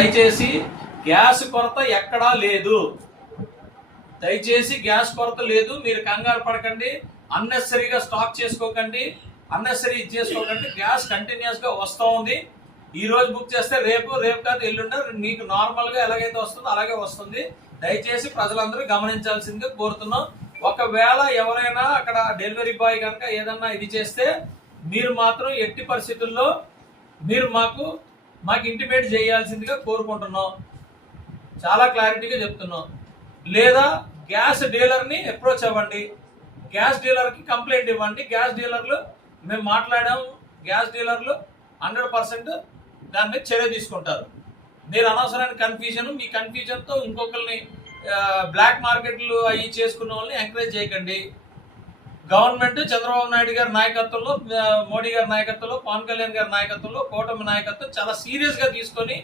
దయచేసి గ్యాస్ కొరత ఎక్కడా లేదు. దయచేసి గ్యాస్ కొరత లేదు. మీరు కంగారు పడకండి, అన్నెసరీగా స్టాక్ చేసుకోకండి, అన్నెసరీ చేసుకోకండి. గ్యాస్ కంటిన్యూస్ గా వస్తూ ఉంది. ఈ రోజు బుక్ చేస్తే రేపు కాదు ఎల్లుండ మీకు నార్మల్ గా ఎలాగైతే వస్తుందో అలాగే వస్తుంది. దయచేసి ప్రజలందరూ గమనించాల్సిందిగా కోరుతున్నాం. ఒకవేళ ఎవరైనా అక్కడ డెలివరీ బాయ్ కనుక ఏదన్నా ఇది చేస్తే మీరు మాత్రం ఎట్టి పరిస్థితుల్లో మీరు మాకు ఇంటిమేట్ చేయాల్సిందిగా కోరుకుంటున్నాం. చాలా క్లారిటీగా చెప్తున్నాం. లేదా గ్యాస్ డీలర్ని అప్రోచ్ అవ్వండి, గ్యాస్ డీలర్కి కంప్లైంట్ ఇవ్వండి. గ్యాస్ డీలర్లు మేము మాట్లాడాము, గ్యాస్ డీలర్లు 100% దాని మీద చర్య తీసుకుంటారు. మీరు అనవసరమైన కన్ఫ్యూజన్, మీ కన్ఫ్యూజన్తో ఇంకొకరిని బ్లాక్ మార్కెట్లు అవి చేసుకున్న వాళ్ళని ఎంకరేజ్ చేయకండి. గవర్నమెంట్ చంద్రబాబు నాయుడు గారి నాయకత్వంలో, మోడీ గారి నాయకత్వంలో, పవన్ కళ్యాణ్ గారి నాయకత్వంలో, కూటమి నాయకత్వం చాలా సీరియస్ గా తీసుకొని